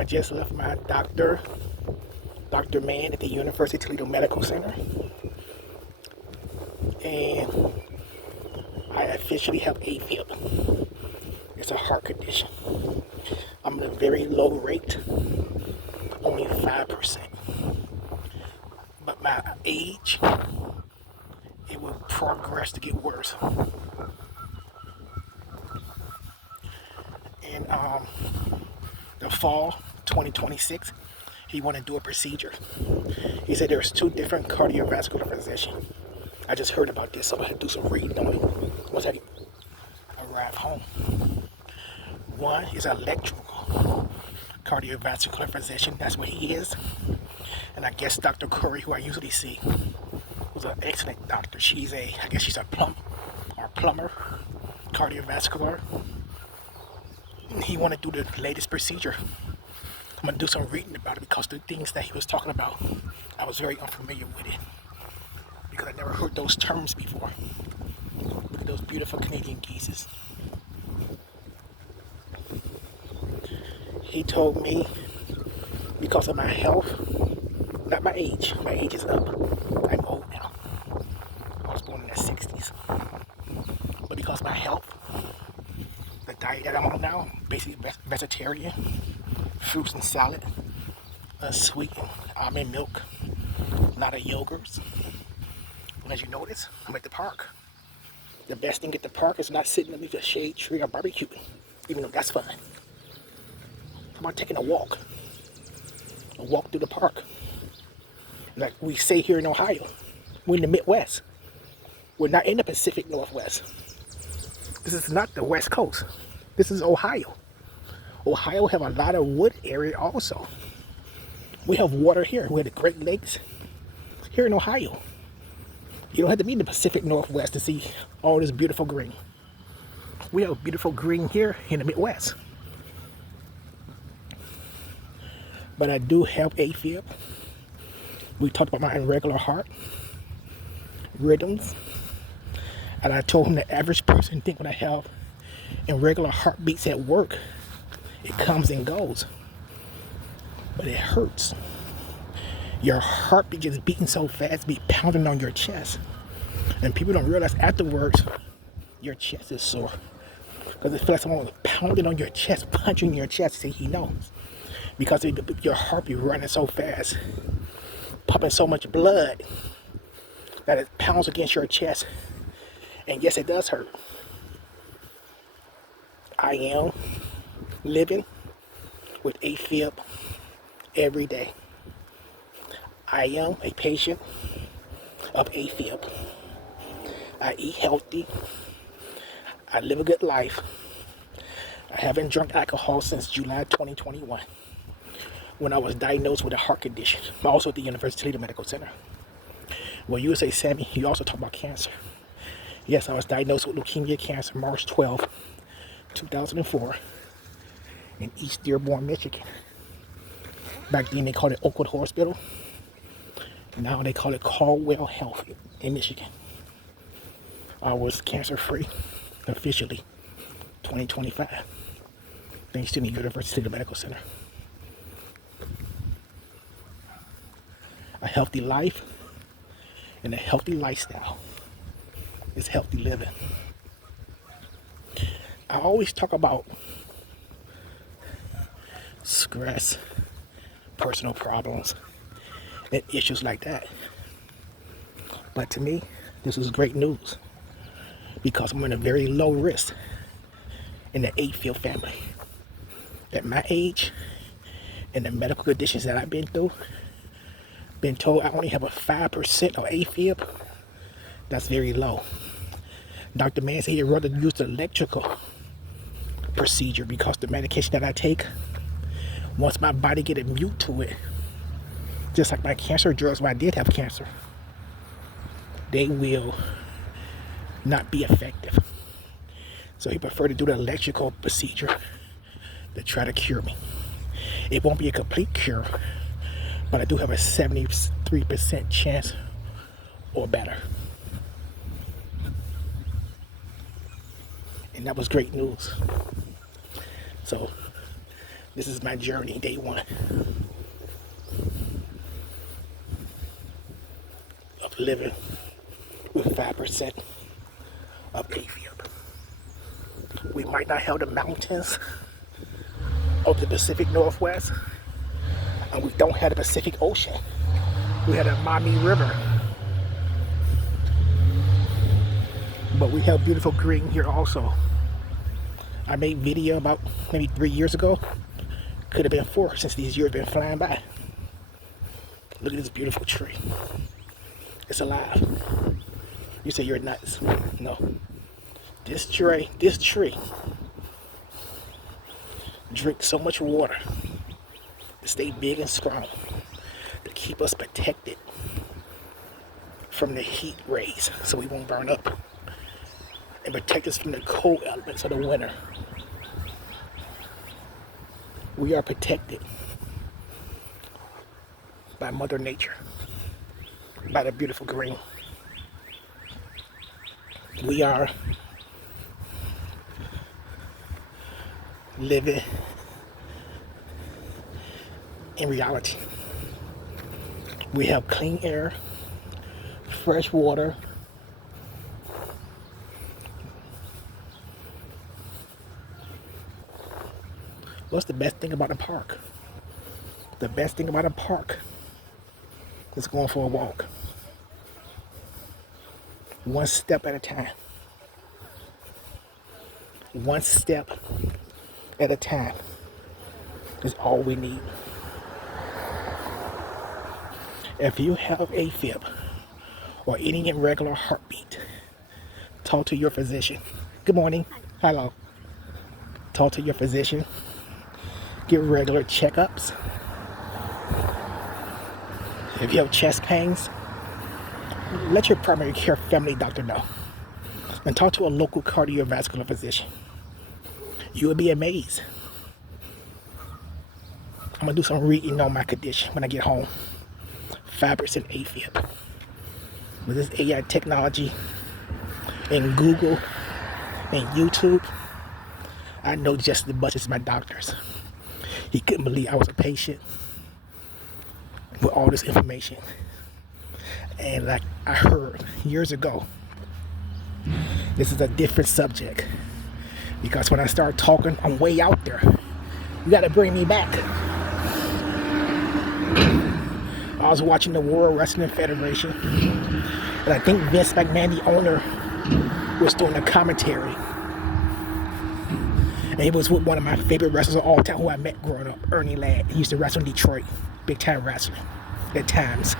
I just left my Dr. Mann at the University of Toledo Medical Center, and I officially have AFib. It's a heart condition. I'm at a very low rate, only 5%. But my age, it will progress to get worse. In the fall 2026, he wanted to do a procedure. He said there's 2 different cardiovascular physicians. I just heard about this, so I had to do some reading on it once I arrive home. One is an electrical cardiovascular physician. That's what he is. And I guess Dr. Curry, who I usually see, was an excellent doctor. I guess she's a plumber, cardiovascular. And he wanted to do the latest procedure. I'm going to do some reading about it because the things that he was talking about, I was very unfamiliar with it. Because I never heard those terms before. Look at those beautiful Canadian geese. He told me because of my health, not my age is up. I'm old now. I was born in the 60s. But because of my health, the diet that I'm on now, basically vegetarian, fruits and salad, unsweetened almond milk, a lot of yogurts. And as you notice, I'm at the park. The best thing at the park is not sitting underneath a shade tree or barbecuing, even though that's fun. How about taking a walk through the park? Like we say here in Ohio, we're in the Midwest. We're not in the Pacific Northwest. This is not the West Coast. This is Ohio. Ohio have a lot of wood area also. We have water here. We have the Great Lakes here in Ohio. You don't have to be in the Pacific Northwest to see all this beautiful green. We have beautiful green here in the Midwest. But I do have AFib. We talked about my irregular heart rhythms. And I told him the average person think when I have irregular heartbeats at work, it comes and goes. But it hurts. Your heartbeat just beating so fast, be pounding on your chest. And people don't realize afterwards, your chest is sore. Because it feels like someone was pounding on your chest, punching your chest, so he knows. Because your heart be running so fast, pumping so much blood, that it pounds against your chest. And yes, it does hurt. I am living with AFib every day. I am a patient of AFib. I eat healthy. I live a good life. I haven't drunk alcohol since July 2021 when I was diagnosed with a heart condition. I'm also at the University of Toledo Medical Center. Well, you would say, Sammy, you also talk about cancer. Yes, I was diagnosed with leukemia cancer March 12, 2004 in East Dearborn, Michigan. Back then they called it Oakwood Hospital. Now they call it Caldwell Health in Michigan. I was cancer-free officially 2025 thanks to the University of the Medical Center. A healthy life and a healthy lifestyle is healthy living. I always talk about stress, personal problems, and issues like that. But to me, this is great news because I'm in a very low risk in the AFib family. At my age and the medical conditions that I've been through, been told I only have a 5% of AFib. That's very low. Dr. Mann said he'd rather use the electrical procedure because the medication that I take, once my body get immune to it, just like my cancer drugs when I did have cancer, they will not be effective. So he preferred to do the electrical procedure to try to cure me. It won't be a complete cure, but I do have a 73% chance or better. And that was great news. So This is my journey, day one of living with 5% of AFib. We might not have the mountains of the Pacific Northwest, and we don't have the Pacific Ocean. We have the Miami River, but we have beautiful green here also. I made video about maybe 3 years ago. Could have been 4 since these years have been flying by. Look at this beautiful tree. It's alive. You say you're nuts. No. This tree drinks so much water to stay big and strong, to keep us protected from the heat rays so we won't burn up, and protect us from the cold elements of the winter. We are protected by Mother Nature, by the beautiful green. We are living in reality. We have clean air, fresh water, what's the best thing about a park? The best thing about a park is going for a walk. One step at a time. One step at a time is all we need. If you have AFib or any irregular heartbeat, talk to your physician. Good morning. Hello. Talk to your physician. Get regular checkups. If you have chest pains, let your primary care family doctor know. And talk to a local cardiovascular physician. You will be amazed. I'm going to do some reading on my condition when I get home. 5% AFib. With this AI technology and Google and YouTube, I know just as much as my doctors. He couldn't believe I was a patient with all this information. And like I heard years ago, this is a different subject. Because when I start talking, I'm way out there. You gotta bring me back. I was watching the World Wrestling Federation, and I think Vince McMahon, the owner, was doing a commentary. And he was with one of my favorite wrestlers of all time who I met growing up, Ernie Ladd. He used to wrestle in Detroit, big time wrestling at times.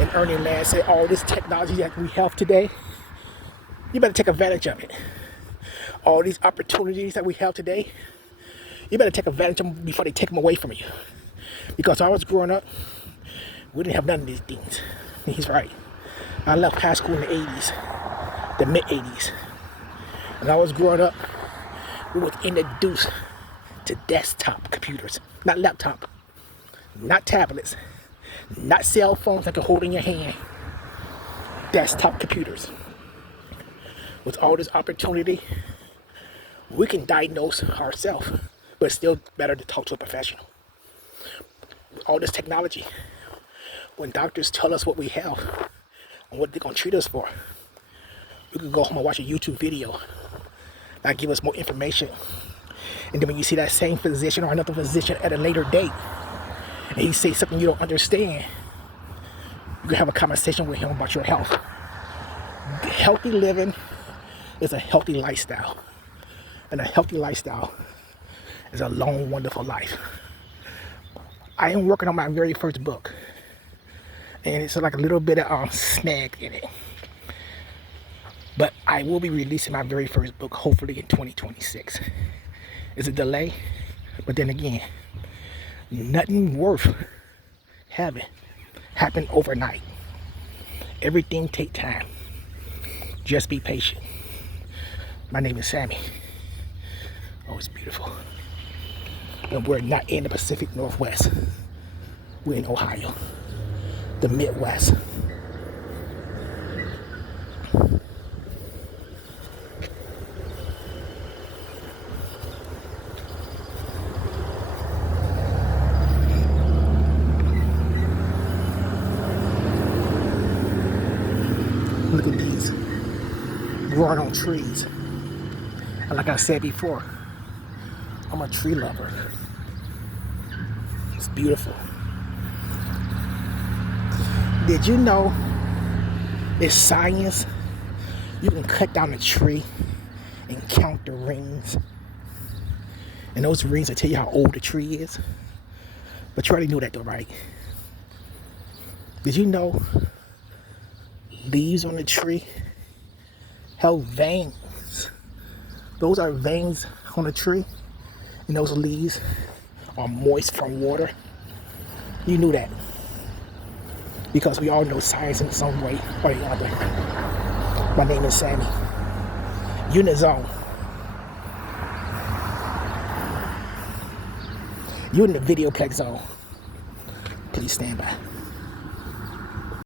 And Ernie Ladd said, all this technology that we have today, you better take advantage of it. All these opportunities that we have today, you better take advantage of them before they take them away from you. Because when I was growing up, we didn't have none of these things. And he's right. I left high school in the 80s, the mid 80s. When I was growing up, we was introduced to desktop computers, not laptop, not tablets, not cell phones that you hold in your hand. Desktop computers. With all this opportunity, we can diagnose ourselves, but it's still better to talk to a professional. All this technology, when doctors tell us what we have and what they're going to treat us for, we can go home and watch a YouTube video that give us more information. And then when you see that same physician or another physician at a later date, and he says something you don't understand, you can have a conversation with him about your health. Healthy living is a healthy lifestyle. And a healthy lifestyle is a long, wonderful life. I am working on my very first book. And it's like a little bit of snag in it. But I will be releasing my very first book, hopefully in 2026. It's a delay, but then again, nothing worth having happen overnight. Everything take time. Just be patient. My name is Sammy. Oh, it's beautiful. And we're not in the Pacific Northwest. We're in Ohio, the Midwest. growing on trees. And like I said before, I'm a tree lover. It's beautiful. Did you know it's science? You can cut down a tree and count the rings. And those rings will tell you how old the tree is. But you already knew that though, right? Did you know leaves on the tree have veins? Those are veins on a tree. And those leaves are moist from water. You knew that. Because we all know science in some way or the other. My name is Sammy. Unizone. You in the videoplex zone. Please stand by.